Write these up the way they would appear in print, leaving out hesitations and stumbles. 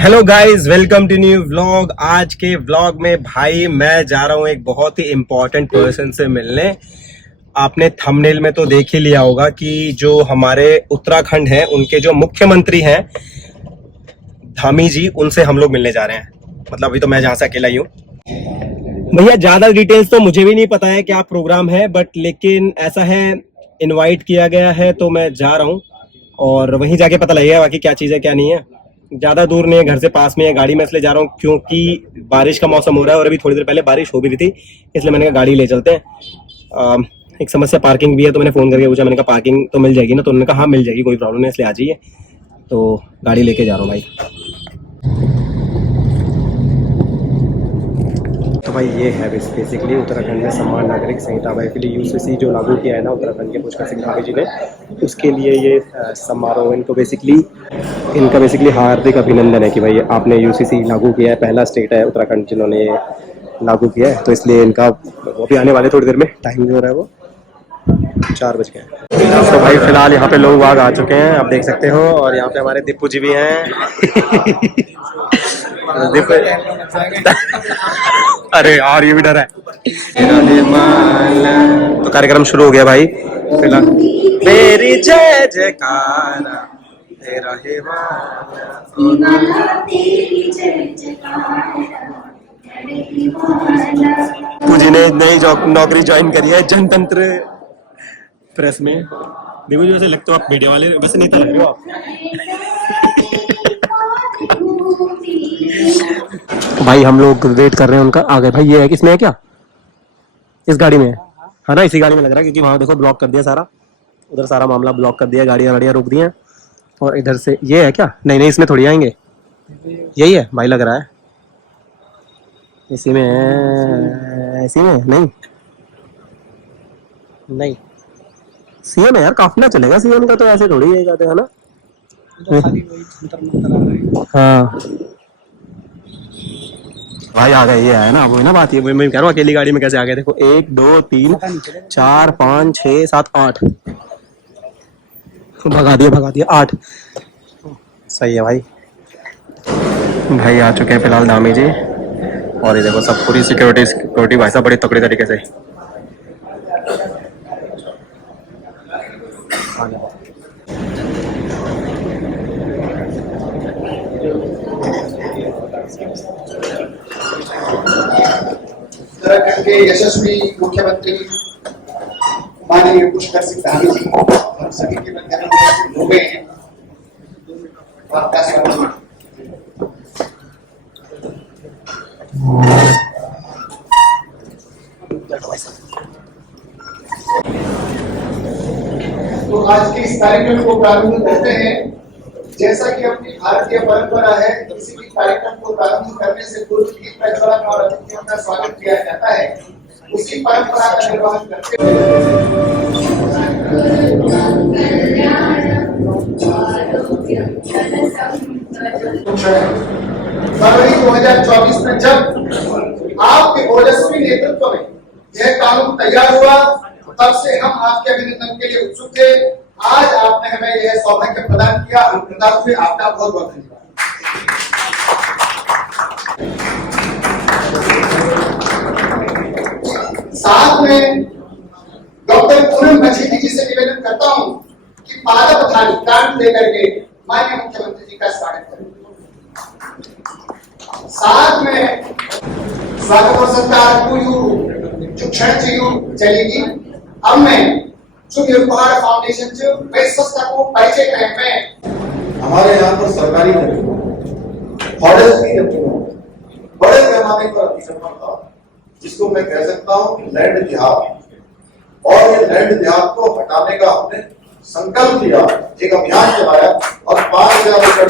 Hello guys, welcome to new vlog. आज के vlog में भाई मैं जा रहा हूँ एक बहुत ही इम्पोर्टेंट पर्सन से मिलने। आपने थंबनेल में तो देख ही लिया होगा कि जो हमारे उत्तराखंड है उनके जो मुख्यमंत्री हैं धामी जी, उनसे हम लोग मिलने जा रहे हैं। मतलब अभी तो मैं जहाँ से अकेला ही हूँ। भैया ज्यादा डिटेल्स तो मुझे भी नहीं पता है क्या प्रोग्राम है, बट लेकिन ऐसा है, इनवाइट किया गया है तो मैं जा रहा हूँ और वहीं जाके पता लगेगा बाकी क्या चीज़ है क्या नहीं है। ज़्यादा दूर नहीं है, घर से पास में है। गाड़ी में इसलिए जा रहा हूँ क्योंकि बारिश का मौसम हो रहा है और अभी थोड़ी देर पहले बारिश हो भी रही थी, इसलिए मैंने कहा गाड़ी ले चलते हैं। एक समस्या पार्किंग भी है, तो मैंने फ़ोन करके पूछा, मैंने कहा पार्किंग तो मिल जाएगी ना? तो उन्होंने कहा हाँ मिल जाएगी, कोई प्रॉब्लम नहीं, इसलिए आ जाइए। तो गाड़ी लेके जा रहा हूँ भाई। तो भाई ये है बेसिकली उत्तराखंड में समान नागरिक संहिता के लिए यूसीसी जो लागू किया है ना उत्तराखंड के पुष्कर सिंह धामी जी ने, उसके लिए ये समारोह इनका बेसिकली हार्दिक अभिनंदन है कि भाई आपने यूसीसी लागू किया है। पहला स्टेट है उत्तराखंड जिन्होंने लागू किया है, तो इसलिए इनका वो भी आने वाले थोड़ी देर में। टाइम जो हो रहा है वो 4 बज गए हैं। तो भाई फिलहाल यहाँ पे लोग वाग आ चुके हैं, आप देख सकते हो। और यहाँ पे हमारे दीपू जी भी हैं। अरे यार ये भी डर है। तो कार्यक्रम शुरू हो गया भाई। फिलहाल मेरी जय जयकार तेरा हे पूजी ने नई नौकरी ज्वाइन करी है जनतंत्र प्रेस में। देखो जी, वैसे लगते हो आप मीडिया वाले, वैसे नहीं तो लग रहे हो आप। तो भाई हम लोग वेट कर रहे हैं उनका। आ गए भाई। ये है किसमें है क्या? इस गाड़ी में है ना? इसी गाड़ी में लग रहा है क्योंकि वहां देखो ब्लॉक कर दिया सारा, उधर सारा मामला ब्लॉक कर दिया, गाड़ियां रोक दी हैं। और इधर से ये है क्या? नहीं इसमें थोड़ी आएंगे। यही है भाई, लग रहा है इसी में है। इसी में नहीं सीएम है यार, काफी ना चलेगा सीएम का, तो ऐसे थोड़ी है जाते है ना। हाँ भाई आ गए। ये है ना, वो ना बात, ये मैं कह रहा हूँ अकेली गाड़ी में कैसे आ गए। देखो 1 2 3 4 5 6 7 8 भगा दिया 8। सही है भाई। भाई आ चुके हैं फिलहाल धामी जी। और ये देखो सब पूरी सिक्योरिटी भाई साहब बड़ी तकड़ी तरीके से। उत्तराखंड के यशस्वी मुख्यमंत्री माननीय पुष्कर सिंह धामी जी हम सभी के मध्य में हो गए हैं। आपका स्वागत। तो आज के इस कार्यक्रम को प्रारंभ करते हैं। जैसा कि अपनी भारतीय परंपरा है, किसी भी कार्यक्रम को प्रारंभ करने से पूर्व गीत प्रज्वलन और अतिथियों का स्वागत किया जाता है। उसी परंपरा का निर्वहन करते हुए फरवरी 2024 में जब आपके ओजस्वी नेतृत्व में यह कानून तैयार हुआ, तब से हम आपके अभिनंदन के लिए उत्सुक थे। आज आपने हमें यह सौभाग्य प्रदान किया, हम कृतज्ञ हुए। आपका बहुत बहुत धन्यवाद। साथ में डॉक्टर पूनम मछली जी से निवेदन करता हूं कि पादप थाली कांड लेकर के माननीय मुख्यमंत्री जी का स्वागत करें। साथ में स्वागत और सत्कार जो क्षण चलेगी। अब मैं शुभ उपहार फाउंडेशन से इस संस्था को परिचय करें। मैं हमारे यहाँ पर सरकारी फॉरेस्ट की बड़े पैमाने पर अतिक्रमण था, जिसको मैं कह सकता हूँ लैंड जिहाद। और ये लैंड जिहाद को हटाने का हमने संकल्प लिया, एक अभियान चलाया और 5000 एकड़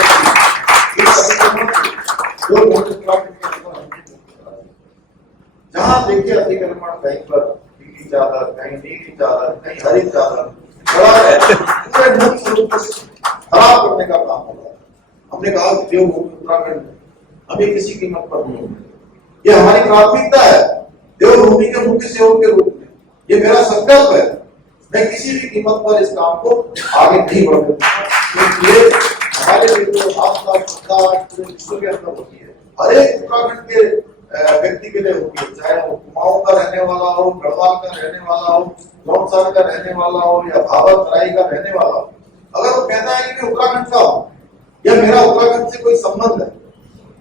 जहाँ देखिए अतिक्रमण कहीं पर पीली चादर, कहीं नीली चादर, कहीं हरी चादर खराब करने का काम हो रहा है। हमने कहा देवभूमि उत्तराखंड हमें किसी कीमत पर नहीं, ये हमारी प्राथमिकता है। देवभूमि के मुख्य सेवक के रूप में ये मेरा संकल्प है, मैं किसी भी कीमत पर इस काम को आगे नहीं बढ़ सकता। हमारे लिए जो आस्था श्रद्धा पूरे विश्व के अंदर होती है, हर एक उत्तराखंड के व्यक्ति के लिए होती है, चाहे वो कुमाऊं का रहने वाला हो, गढ़वाल का रहने वाला हो, जौनसार का रहने वाला हो या भाबर तराई का रहने वाला हो। अगर वो कहता है कि मैं उत्तराखंड का हूँ या मेरा उत्तराखंड से कोई संबंध है,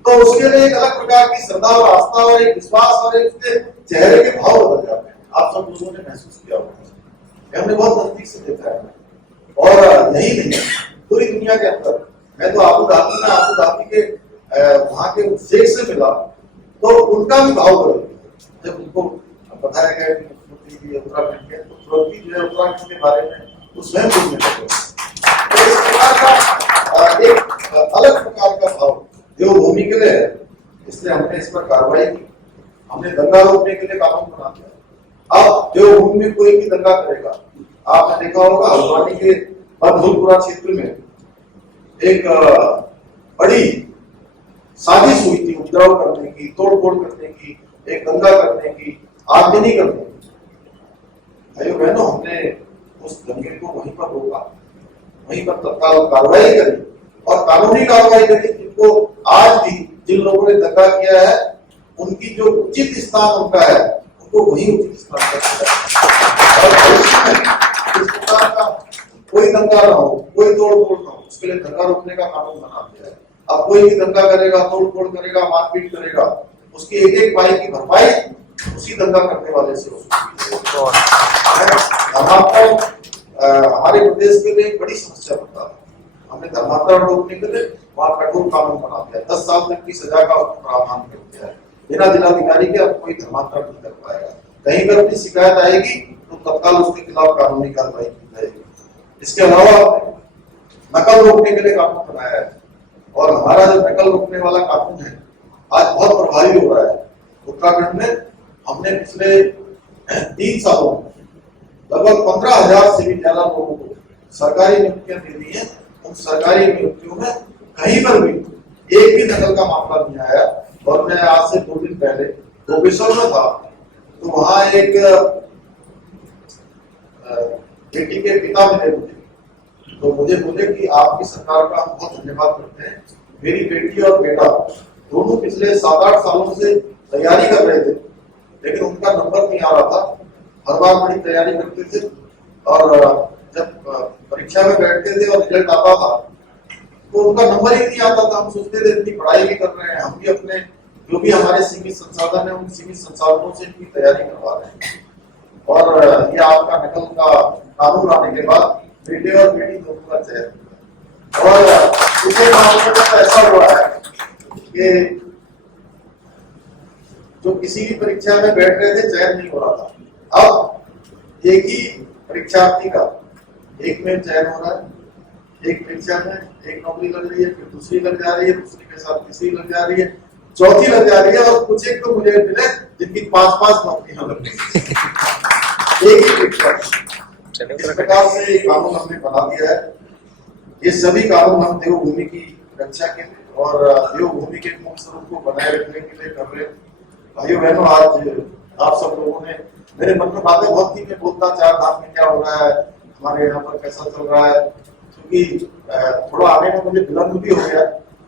तो उसके लिए एक अलग प्रकार की श्रद्धा और आस्था और एक विश्वास और एक उसके चेहरे के भाव बदल जाते हैं। आप सब लोगों ने महसूस किया होगा, हमने बहुत नजदीक से देखा है। और यही नहीं, पूरी दुनिया के अंदर, मैं तो आबू धाबी के वहां के शेख से मिला, तो उनका भी भाव बदल गया जब उनको बताया गया कि मुख्यमंत्री भी उत्तराखंड के, तो तुरंत ही जो है उत्तराखंड के बारे में वो स्वयं बोलने लगे। तो इस प्रकार का एक अलग प्रकार का भाव देवभूमि के लिए है, इसलिए हमने इस पर कार्रवाई की। हमने दंगा रोकने के लिए कानून बना दिया। अब देवभूमि में कोई भी दंगा करेगा, आपने देखा होगा हल्द्वानी के बदहुलपुरा क्षेत्र में एक बड़ी साजिश हुई थी उपद्रव करने की, तोड़फोड़ करने की, एक दंगा करने की, आगजनी करने की। भाइयों बहनों, हमने उस दंगे को वहीं पर रोका, वहीं पर तत्काल कार्रवाई करी और कानूनी कार्रवाई करी। जिनको आज भी जिन लोगों ने दंगा किया है, उनकी जो उचित स्थान उनका है, उनको वही उचित स्थान पर और भविष्य में इस प्रकार का कोई दंगा ना हो, कोई तोड़फोड़ ना हो, उसके लिए दंगा रोकने का कानून बना दिया है। अब कोई भी दंगा करेगा, तोड़फोड़ करेगा, मारपीट करेगा, उसकी एक एक पाई की भरपाई उसी दंगा करने वाले से होगी। हमारे प्रदेश के लिए एक बड़ी समस्या बनता है। हमने धर्मांतरण रोकने के लिए वहां कठोर कानून बना दिया, 10 साल तक की सजा का प्रावधान कर दिया है। बिना जिलाधिकारी के अब कोई धर्मांतरण नहीं कर पाएगा। कहीं पर अपनी शिकायत आएगी तो तत्काल उसके खिलाफ कानूनी कार्रवाई की जाएगी। इसके अलावा नकल रोकने के लिए कानून बनाया है और हमारा जो नकल रोकने वाला कानून है आज बहुत प्रभावी हो रहा है। उत्तराखंड में हमने पिछले 3 सालों में लगभग 15,000 से भी ज्यादा लोगों को सरकारी नियुक्तियां दे दी है। उन सरकारी नियुक्तियों में कहीं पर भी एक भी नकल का मामला नहीं आया। और मैं आज से 2 दिन पहले भुवनेश्वर में था, तो वहां एक बेटी के पिता मिले मुझे, तो मुझे बोले कि आपकी सरकार का हम बहुत धन्यवाद करते हैं। मेरी बेटी और बेटा दोनों पिछले 7-8 सालों से तैयारी कर रहे थे, लेकिन उनका नंबर नहीं आ रहा था। हर बार बड़ी तैयारी करते थे और जब परीक्षा में बैठते थे और रिजल्ट आता था तो उनका नंबर ही नहीं आता था। हम सोचते थे इतनी पढ़ाई भी कर रहे हैं, हम भी अपने जो भी हमारे सीमित संसाधन है उन सीमित संसाधनों से इनकी तैयारी करवा रहे हैं। और ये आपका नकल का कानून आने के बाद बेटे और बेटी दोनों का चयन और दूसरे मामले में ऐसा हुआ है कि जो किसी भी परीक्षा में बैठ रहे थे चयन नहीं हो रहा था। अब एक ही परीक्षार्थी का एक में चयन हो रहा है, एक परीक्षा में एक नौकरी लग रही है, फिर दूसरी लग जा रही है, दूसरी के साथ तीसरी लग जा रही है, चौथी लग जा रही है और कुछ एक तो मुझे मिले जिनकी 5-5 नौकरियां लग रही है एक ही परीक्षा। इस प्रकार से कानून हमने बना दिया है। ये सभी कानून हम देवभूमि की रक्षा के लिए और देवभूमि के मूल स्वरूप को बनाए रखने के लिए कर रहे हैं। भाइयों बहनों, आज आप सब लोगों ने मेरे मन में बातें बहुत थी। मैं बोलता 4 धाम में क्या हो रहा है, हमारे यहाँ पर कैसा चल रहा है, क्योंकि थोड़ा आने में मुझे विलंब भी हो गया।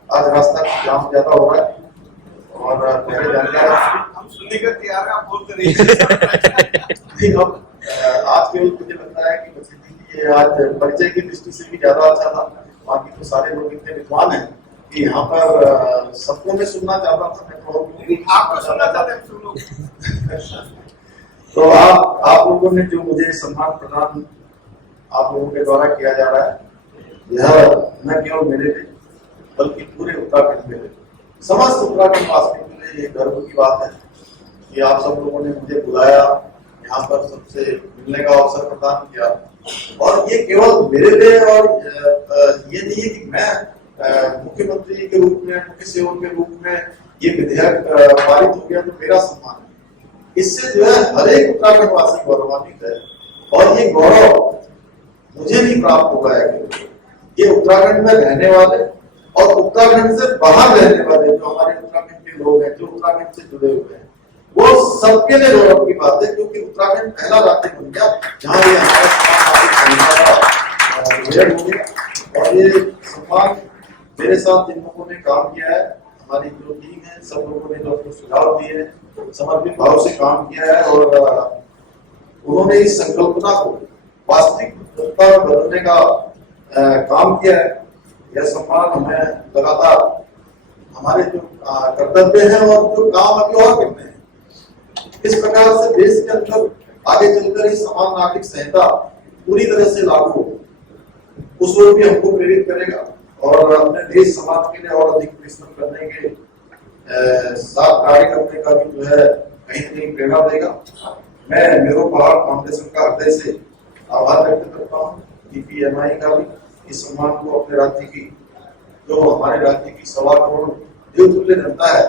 आज रास्ता जाम ज्यादा हो रहा है और मेरे जानकारी हम सुनने का तैयार है, आप बोलते रहिए। आज केवल मुझे लगता है कि ये आज परिचय की दृष्टि से भी ज्यादा अच्छा था। बाकी तो सारे लोग इतने विद्वान हैं कि यहाँ पर सबको मैं सुनना चाहता था। मैं तो आपको सुनना चाहते हैं, सुन लो। तो आप लोगों ने जो मुझे सम्मान प्रदान आप लोगों के द्वारा किया जा रहा है, यह न केवल मेरे लिए बल्कि पूरे उत्तराखंड में समस्त उत्तराखंड वासियों के लिए ये गर्व की बात है कि आप सब लोगों ने मुझे बुलाया, यहाँ पर सबसे मिलने का अवसर प्रदान किया। और ये केवल मेरे लिए और ये नहीं है कि मैं मुख्यमंत्री के रूप में, मुख्य सेवक के रूप में ये विधेयक पारित हो गया तो मेरा सम्मान है। इससे जो है हर एक उत्तराखंड वासी गौरवान्वित है और ये गौरव मुझे भी प्राप्त होगा है कि ये उत्तराखंड में रहने वाले और उत्तराखंड से बाहर रहने वाले जो हमारे उत्तराखंड के लोग हैं, जो उत्तराखंड से जुड़े हुए हैं, वो सबके लिए गौरव की बात है। क्योंकि उत्तराखंड पहला राज्य बन गया जहाँ ये हमारा और ये सम्मान मेरे साथ जिन लोगों ने काम किया है, हमारी जो टीम है, सब लोगों ने जो अपने सुझाव दिए हैं, समर्पित भाव से काम किया है और उन्होंने इस संकल्पना को वास्तविकता में बदलने का काम किया है। यह सम्मान हमें लगातार हमारे जो कर्तव्य हैं और जो काम अभी और करते हैं, इस प्रकार से देश के अंदर आगे चलकर इस समान नागरिक संहिता पूरी तरह से लागू हो, उस ओर भी हमको प्रेरित करेगा और अपने देश समाज के लिए और अधिक परिश्रम करने के साथ कार्य करने का भी जो है कहीं न कहीं प्रेरणा देगा। मैं मेरो पहाड़ फाउंडेशन का हृदय से आभार व्यक्त करता हूँ, DPMI का भी इस सम्मान को अपने राज्य की, जो हमारे राज्य की 1.25 करोड़ देवतुल्य जनता है,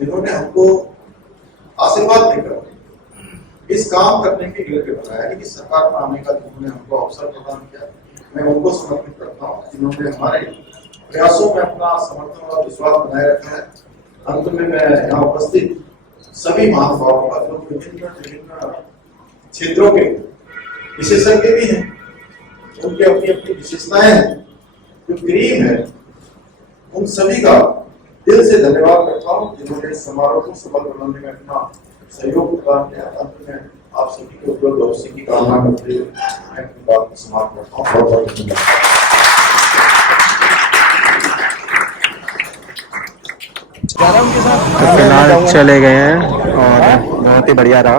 जिन्होंने हमको आशीर्वाद देकर इस काम करने के योग्य बनाया है कि सरकार में आने का जिन्होंने हमको अवसर प्रदान किया, मैं उनको समर्पित करता हूँ, जिन्होंने हमारे प्रयासों में अपना समर्थन और विश्वास बनाए रखा है। अंत में मैं यहाँ उपस्थित सभी महानुभावों का, जो विभिन्न क्षेत्रों के विशेषज्ञ भी हैं, उनकी अपनी अपनी विशेषताएं हैं, जो क्रीम है, उन सभी का दिल से धन्यवाद करता हूँ, जिन्होंने इस समारोह को सफल बनाने में अपना सहयोग प्रदान किया। अंत में आप सभी के उज्जवल भविष्य की कामना करते हुए मैं अपनी बात को समाप्त करता हूँ। बहुत बहुत धन्यवाद। फिलहाल चले गए हैं और बहुत ही बढ़िया रहा।